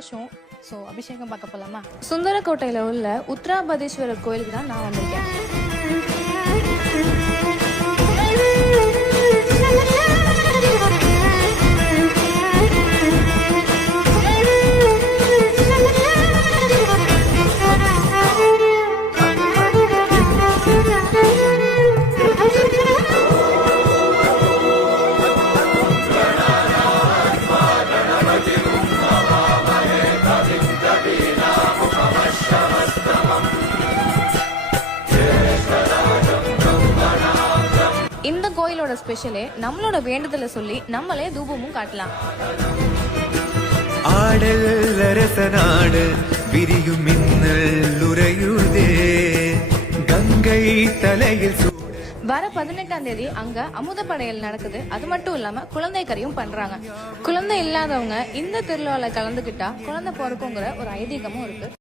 புஷ்பஷம். So அபிஷேகம் பார்க்க போகலாமா? சுந்தரக்கோட்டையில் உள்ள உத்ராபதீஸ்வரர் கோயிலுக்கு தான் நான் வந்திருக்கேன். இந்த கோயிலோட ஸ்பெஷலே நம்மளோட வேண்டுதலை சொல்லி நம்மளே தூபமும் காட்டலாம். ஆடல் அரசனாடு விரியும் மின்னல் உறையுதே கங்கை தலையில். வர 18ஆம் தேதி அங்க அமுத படையல் நடக்குது. அது மட்டும் இல்லாம குழந்தை கறியும் பண்றாங்க. குழந்தை இல்லாதவங்க இந்த திருவிழாவில் கலந்துக்கிட்டா குழந்தை பிறக்குங்கிற ஒரு ஐதீகமும் இருக்கு.